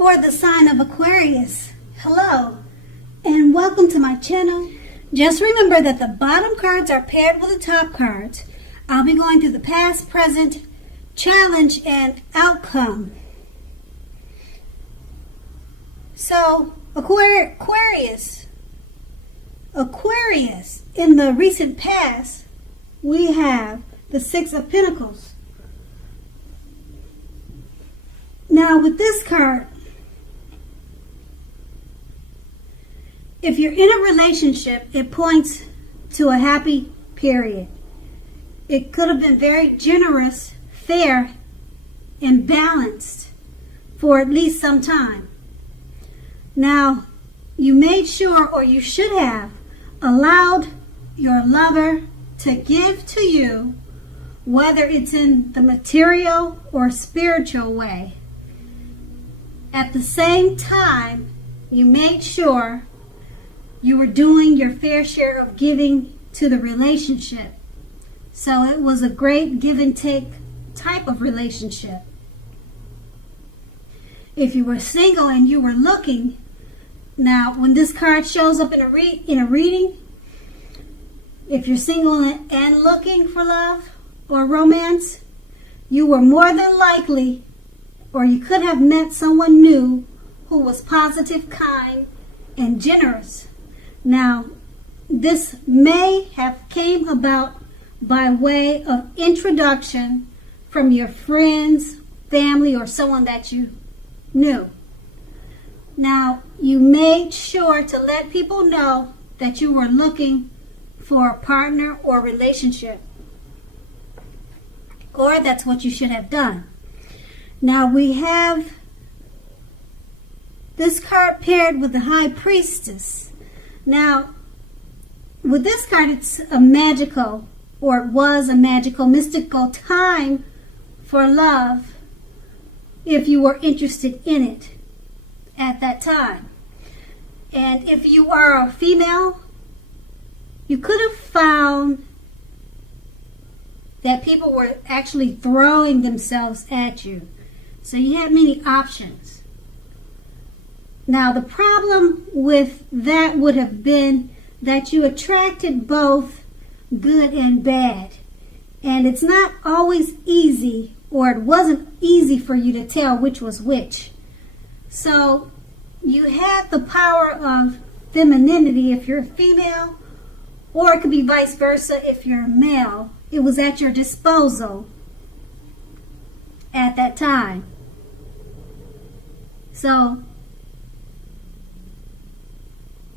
For the sign of Aquarius, hello and welcome to my channel. Just remember that the bottom cards are paired with the top cards. I'll be going through the past, present, challenge, and outcome. So, Aquarius, in the recent past, we have the Six of Pentacles. Now with this card, if you're in a relationship, it points to a happy period. It could have been very generous, fair, and balanced for at least some time. Now, you made sure, or you should have, allowed your lover to give to you, whether it's in the material or spiritual way. At the same time, you made sure you were doing your fair share of giving to the relationship. So it was a great give and take type of relationship. If you were single and you were looking, now when this card shows up in a reading, if you're single and looking for love or romance, you were more than likely, or you could have met someone new who was positive, kind, and generous. Now, this may have came about by way of introduction from your friends, family, or someone that you knew. Now, you made sure to let people know that you were looking for a partner or relationship. Or that's what you should have done. Now, we have this card paired with the High Priestess. Now, with this card, it's a magical, or it was a magical, mystical time for love if you were interested in it at that time. And if you are a female, you could have found that people were actually throwing themselves at you. So you had many options. Now, the problem with that would have been that you attracted both good and bad. And it's not always easy, or it wasn't easy for you to tell which was which. So you had the power of femininity if you're a female, or it could be vice versa if you're a male. It was at your disposal at that time. So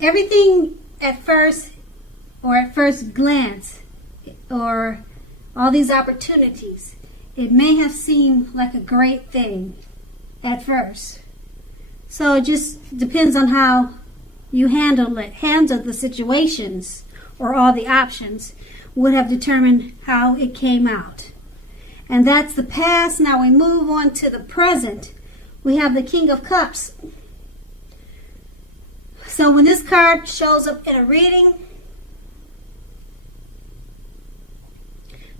everything at first glance, or all these opportunities, it may have seemed like a great thing at first. So it just depends on how you handle the situations, or all the options would have determined how it came out. And that's the past. Now we move on to the present. We have the King of Cups. So when this card shows up in a reading,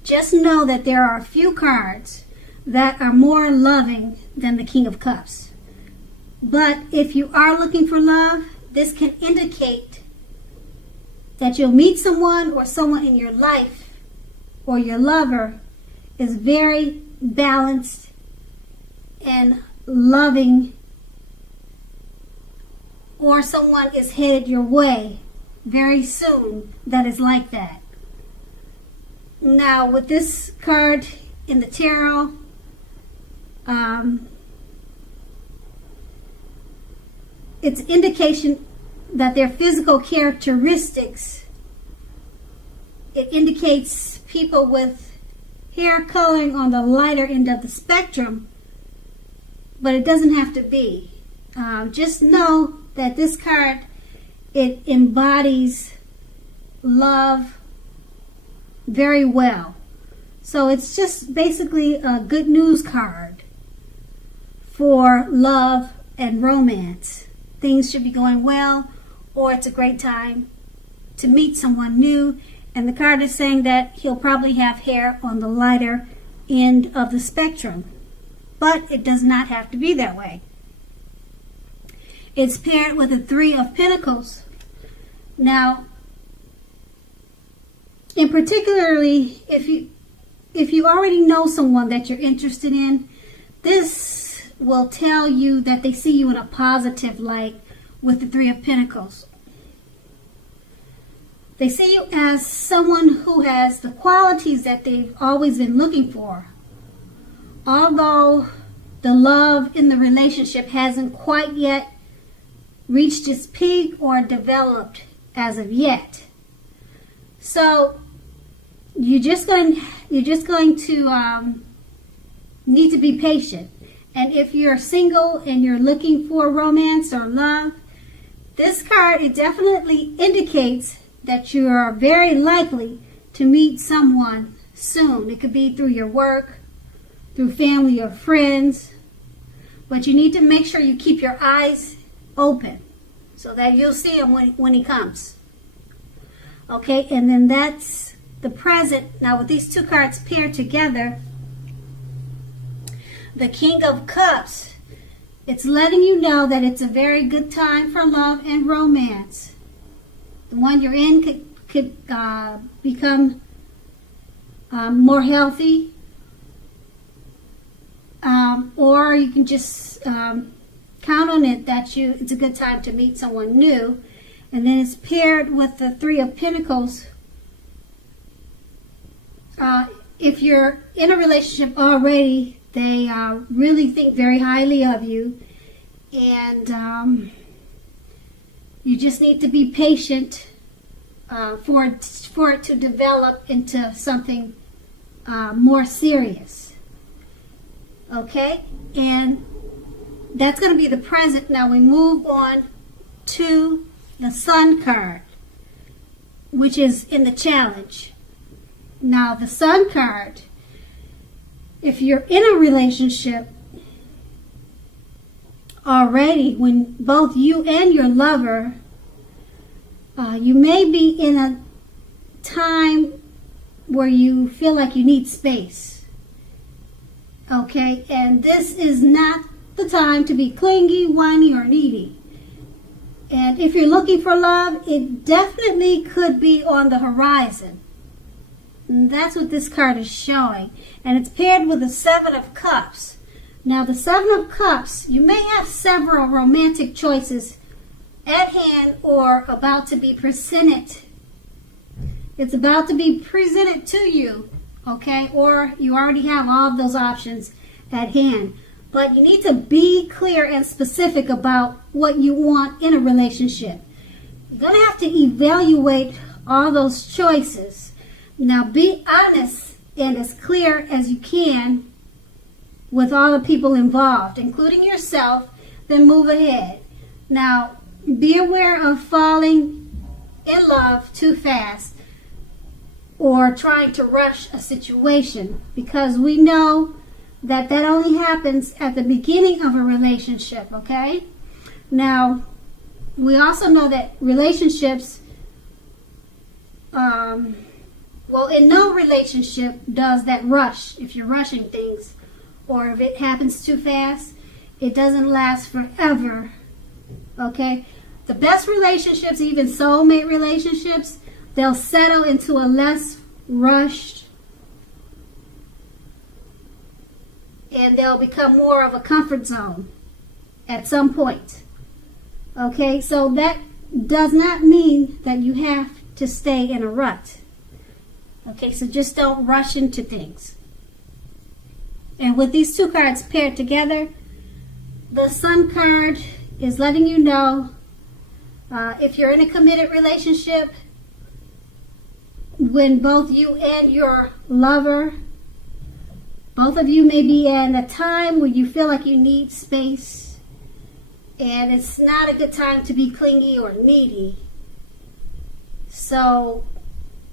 just know that there are a few cards that are more loving than the King of Cups. But if you are looking for love, this can indicate that you'll meet someone, or someone in your life, or your lover is very balanced and loving, or someone is headed your way very soon that is like that. Now, with this card in the tarot, it's indication that their physical characteristics, it indicates people with hair coloring on the lighter end of the spectrum, but it doesn't have to be. Just know that this card, it embodies love very well. So it's just basically a good news card for love and romance. Things should be going well, or it's a great time to meet someone new. And the card is saying that he'll probably have hair on the lighter end of the spectrum. But it does not have to be that way. It's paired with the Three of Pentacles. Now, in particularly, if you already know someone that you're interested in, this will tell you that they see you in a positive light with the Three of Pentacles. They see you as someone who has the qualities that they've always been looking for. Although the love in the relationship hasn't quite yet reached its peak or developed as of yet. So you're just going to need to be patient. And if you're single and you're looking for romance or love, this card, it definitely indicates that you are very likely to meet someone soon. It could be through your work, through family or friends, but you need to make sure you keep your eyes open so that you'll see him when he comes. Okay, and then that's the present. Now with these two cards paired together, the King of Cups, it's letting you know that it's a very good time for love and romance. The one you're in could become more healthy, or you can just count on it that it's a good time to meet someone new. And then it's paired with the Three of Pentacles. If you're in a relationship already, they really think very highly of you, and you just need to be patient for it to develop into something more serious. Okay, and that's going to be the present. Now we move on to the Sun card, which is in the challenge. Now the Sun card, if you're in a relationship already, when both you and your lover, you may be in a time where you feel like you need space. Okay, and this is not the time to be clingy, whiny, or needy. And if you're looking for love, it definitely could be on the horizon. And that's what this card is showing. And it's paired with the Seven of Cups. Now the Seven of Cups, you may have several romantic choices at hand or about to be presented. It's about to be presented to you, okay? Or you already have all of those options at hand. But you need to be clear and specific about what you want in a relationship. You're going to have to evaluate all those choices. Now be honest and as clear as you can with all the people involved, including yourself, then move ahead. Now, be aware of falling in love too fast or trying to rush a situation, because we know that only happens at the beginning of a relationship, okay? Now, we also know that relationships, in no relationship does that rush. If you're rushing things or if it happens too fast, it doesn't last forever, okay? The best relationships, even soulmate relationships, they'll settle into a less rushed, and they'll become more of a comfort zone at some point. Okay, so that does not mean that you have to stay in a rut. Okay, so just don't rush into things. And with these two cards paired together, the Sun card is letting you know if you're in a committed relationship, when both you and your lover, both of you may be in a time where you feel like you need space, and it's not a good time to be clingy or needy. So,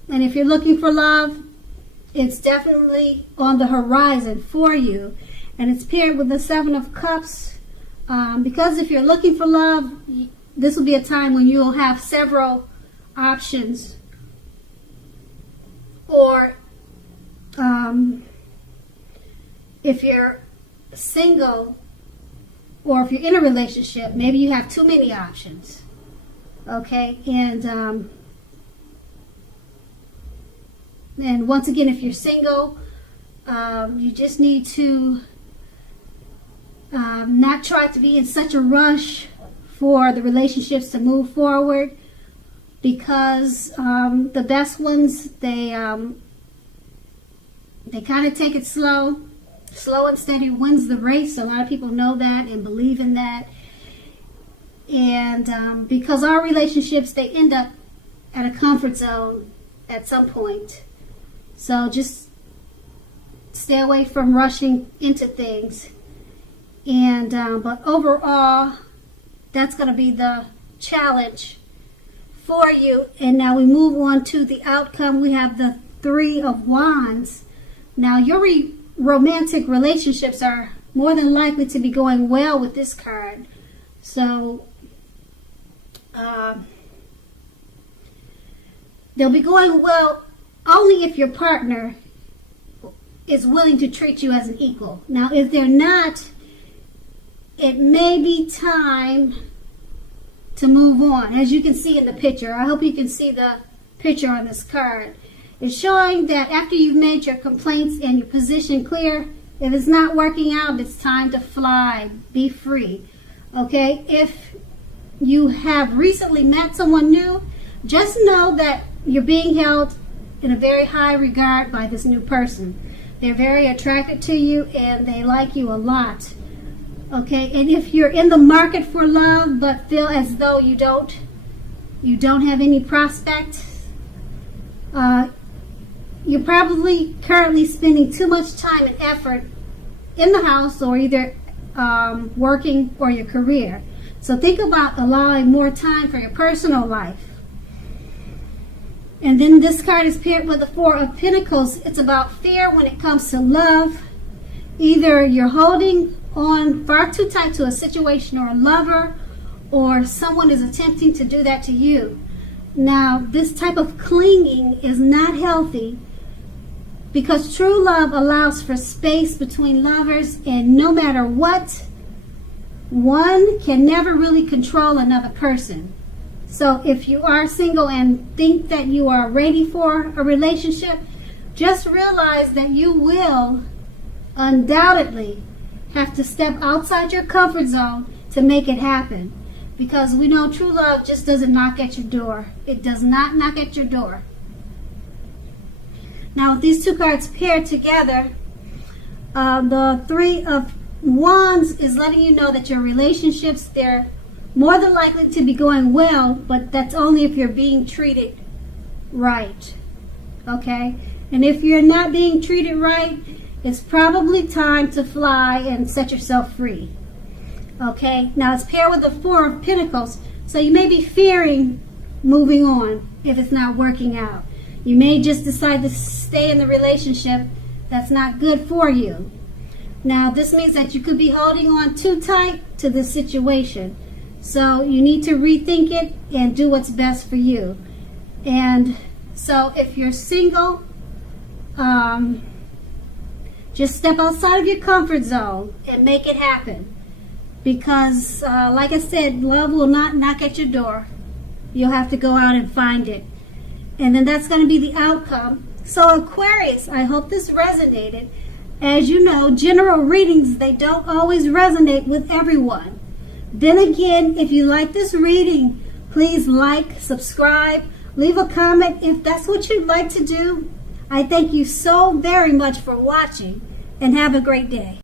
and if you're looking for love, it's definitely on the horizon for you, and it's paired with the Seven of Cups, because if you're looking for love, this will be a time when you'll have several options. Or if you're single, or if you're in a relationship, maybe you have too many options. Okay, and once again, if you're single, you just need to not try to be in such a rush for the relationships to move forward, because the best ones, they kind of take it slow. Slow and steady wins the race. A lot of people know that and believe in that. And because our relationships, they end up at a comfort zone at some point. So just stay away from rushing into things. And but overall, that's going to be the challenge for you. And now we move on to the outcome. We have the Three of Wands. Now your romantic relationships are more than likely to be going well with this card. So they'll be going well only if your partner is willing to treat you as an equal. Now if they're not, it may be time to move on. As you can see in the picture, I hope you can see the picture on this card. It's showing that after you've made your complaints and your position clear, if it's not working out, it's time to fly, be free. Okay, if you have recently met someone new, just know that you're being held in a very high regard by this new person. They're very attracted to you and they like you a lot. Okay, and if you're in the market for love but feel as though you don't have any prospect, you're probably currently spending too much time and effort in the house, or either working or your career. So think about allowing more time for your personal life. And then this card is paired with the Four of Pentacles. It's about fear when it comes to love. Either you're holding on far too tight to a situation or a lover, or someone is attempting to do that to you. Now, this type of clinging is not healthy, because true love allows for space between lovers, and no matter what, one can never really control another person. So if you are single and think that you are ready for a relationship, just realize that you will undoubtedly have to step outside your comfort zone to make it happen. Because we know true love just doesn't knock at your door. It does not knock at your door. Now, with these two cards paired together, the Three of Wands is letting you know that your relationships, they're more than likely to be going well, but that's only if you're being treated right. Okay? And if you're not being treated right, it's probably time to fly and set yourself free. Okay? Now, it's paired with the Four of Pentacles, so you may be fearing moving on if it's not working out. You may just decide to stay in the relationship that's not good for you. Now, this means that you could be holding on too tight to the situation. So you need to rethink it and do what's best for you. And so if you're single, just step outside of your comfort zone and make it happen. Because, like I said, love will not knock at your door. You'll have to go out and find it. And then that's going to be the outcome. So Aquarius, I hope this resonated. As you know, general readings, they don't always resonate with everyone. Then again, if you like this reading, please like, subscribe, leave a comment if that's what you'd like to do. I thank you so very much for watching, and have a great day.